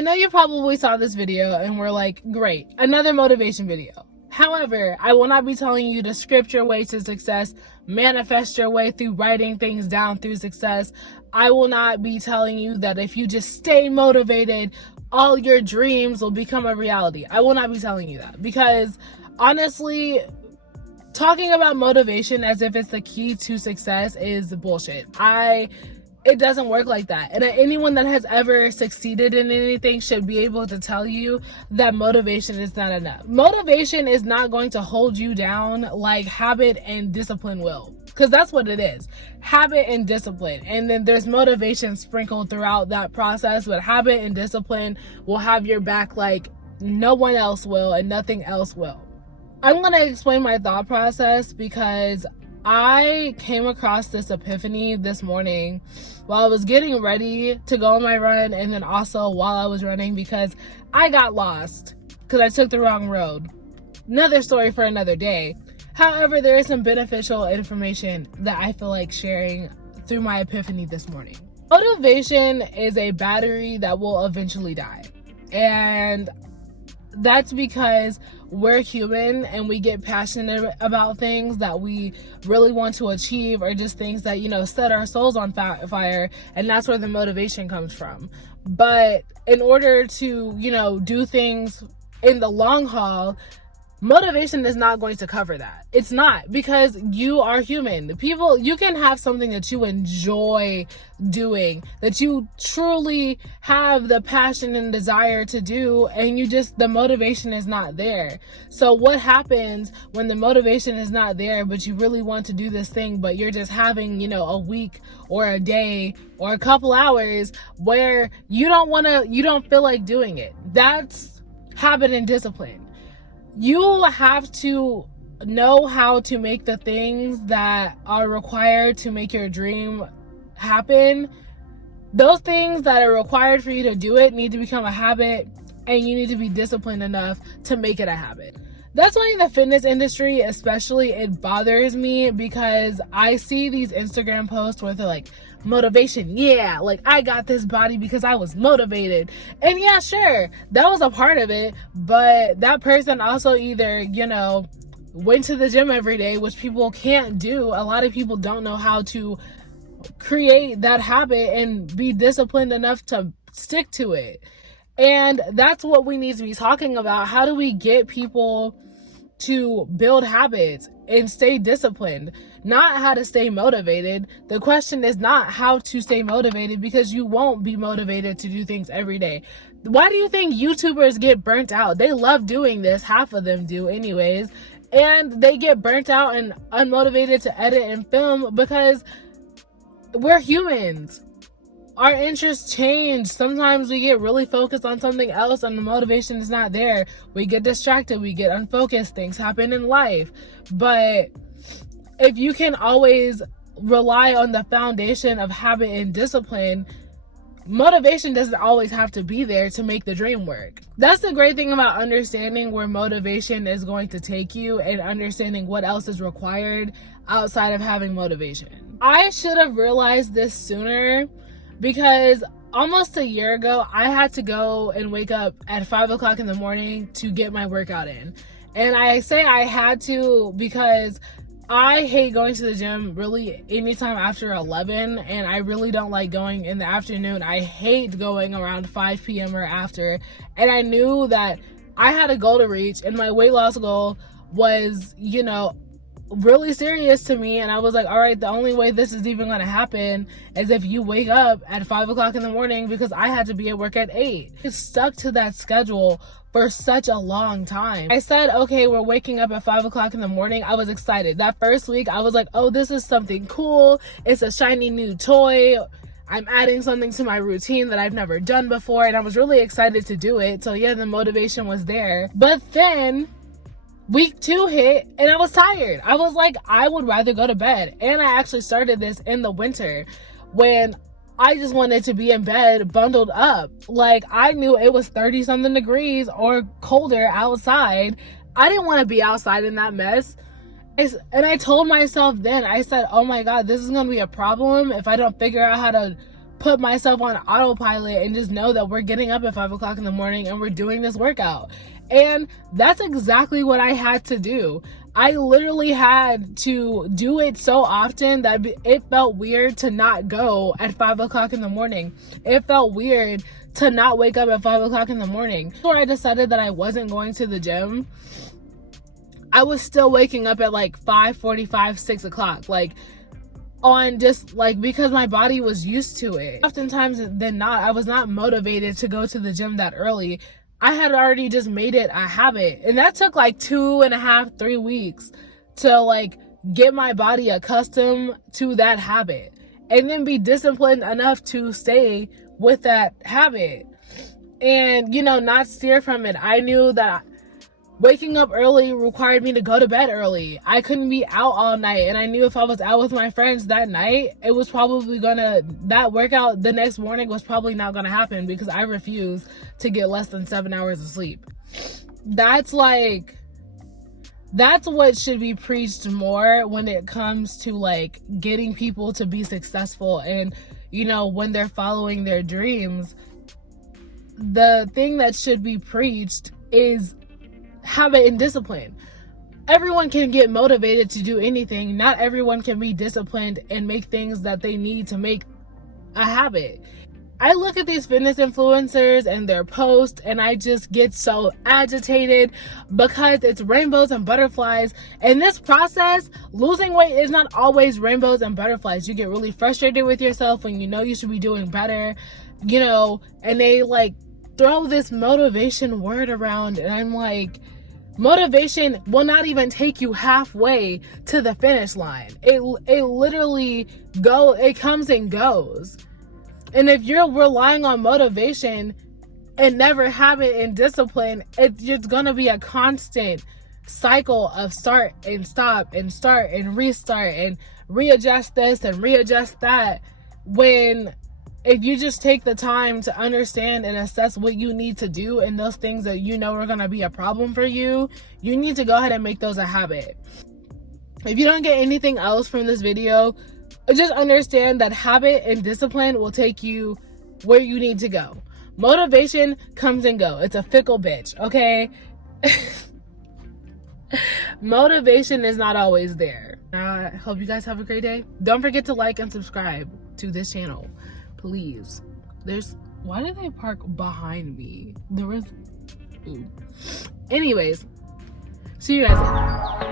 I know you probably saw this video and were like, great, another motivation video. However, I will not be telling you to script your way to success, manifest your way through writing things down through success. I will not be telling you that if you just stay motivated, all your dreams will become a reality. I will not be telling you that, because honestly, talking about motivation as if it's the key to success is bullshit. It doesn't work like that. And anyone that has ever succeeded in anything should be able to tell you that motivation is not enough. Motivation is not going to hold you down like habit and discipline will. Because that's what it is. Habit and discipline. And then there's motivation sprinkled throughout that process. But habit and discipline will have your back like no one else will and nothing else will. I'm going to explain my thought process because I came across this epiphany this morning while I was getting ready to go on my run, and then also while I was running because I got lost because I took the wrong road. Another story for another day. However, there is some beneficial information that I feel like sharing through my epiphany this morning. Motivation is a battery that will eventually die. And that's because we're human and we get passionate about things that we really want to achieve, or just things that, set our souls on fire. And that's where the motivation comes from. But in order to, do things in the long haul, motivation is not going to cover that. It's not, because you are human. You can have something that you enjoy doing, that you truly have the passion and desire to do, and the motivation is not there. So what happens when the motivation is not there, but you really want to do this thing, but you're just having, a week or a day or a couple hours where you don't feel like doing it? That's habit and discipline. You have to know how to make the things that are required to make your dream happen. Those things that are required for you to do it need to become a habit, and you need to be disciplined enough to make it a habit. That's why in the fitness industry especially, it bothers me, because I see these Instagram posts where they're like, motivation, yeah, like I got this body because I was motivated. And yeah, sure, that was a part of it, but that person also either, went to the gym every day, which people can't do. A lot of people don't know how to create that habit and be disciplined enough to stick to it. And that's what we need to be talking about. How do we get people to build habits and stay disciplined? Not how to stay motivated. The question is not how to stay motivated, because you won't be motivated to do things every day. Why do you think YouTubers get burnt out? They love doing this. Half of them do anyways. And they get burnt out and unmotivated to edit and film because we're humans. Our interests change. Sometimes we get really focused on something else and the motivation is not there. We get distracted. We get unfocused. Things happen in life. But if you can always rely on the foundation of habit and discipline, motivation doesn't always have to be there to make the dream work. That's the great thing about understanding where motivation is going to take you and understanding what else is required outside of having motivation. I should have realized this sooner, because almost a year ago, I had to go and wake up at 5 o'clock in the morning to get my workout in. And I say I had to because I hate going to the gym really anytime after 11, and I really don't like going in the afternoon. I hate going around 5 p.m. or after. And I knew that I had a goal to reach, and my weight loss goal was, really serious to me. And I was like, all right, the only way this is even going to happen is if you wake up at 5 o'clock in the morning, because I had to be at work at 8. I stuck to that schedule for such a long time. I said, okay, we're waking up at 5 o'clock in the morning. I was excited. That first week, I was like, oh, this is something cool. It's a shiny new toy. I'm adding something to my routine that I've never done before. And I was really excited to do it. So yeah, the motivation was there. But then week 2 hit and I was tired. I was like, I would rather go to bed. And I actually started this in the winter when I just wanted to be in bed bundled up. Like, I knew it was 30 something degrees or colder outside. I didn't want to be outside in that mess. And I told myself then, I said, oh my God, this is going to be a problem if I don't figure out how to put myself on autopilot and just know that we're getting up at 5 o'clock in the morning and we're doing this workout. And that's exactly what I had to do. I literally had to do it so often that it felt weird to not go at 5 o'clock in the morning. It felt weird to not wake up at 5 o'clock in the morning. Before I decided that I wasn't going to the gym, I was still waking up at like 5:45, 6 o'clock. Like, on just like, because my body was used to it. Oftentimes than not, I was not motivated to go to the gym that early. I had already just made it a habit, and that took like 2.5, 3 weeks to like get my body accustomed to that habit and then be disciplined enough to stay with that habit and, you know, not steer from it. I knew that waking up early required me to go to bed early. I couldn't be out all night. And I knew if I was out with my friends that night, it was probably that workout the next morning was probably not gonna happen because I refuse to get less than 7 hours of sleep. That's what should be preached more when it comes to like getting people to be successful and, you know, when they're following their dreams. The thing that should be preached is habit and discipline. Everyone can get motivated to do anything. Not everyone can be disciplined and make things that they need to make a habit. I look at these fitness influencers and their posts and I just get so agitated because it's rainbows and butterflies. In this process, losing weight is not always rainbows and butterflies. You get really frustrated with yourself when you know you should be doing better, you know, and they like throw this motivation word around, and I'm like, motivation will not even take you halfway to the finish line. It literally it comes and goes. And if you're relying on motivation and never habit and discipline, it's gonna be a constant cycle of start and stop and start and restart and readjust this and readjust that, when if you just take the time to understand and assess what you need to do and those things that you know are going to be a problem for you, you need to go ahead and make those a habit. If you don't get anything else from this video, just understand that habit and discipline will take you where you need to go. Motivation comes and go. It's a fickle bitch, okay? Motivation is not always there. I hope you guys have a great day. Don't forget to like and subscribe to this channel. Please. Why did they park behind me? Anyways, see you guys later.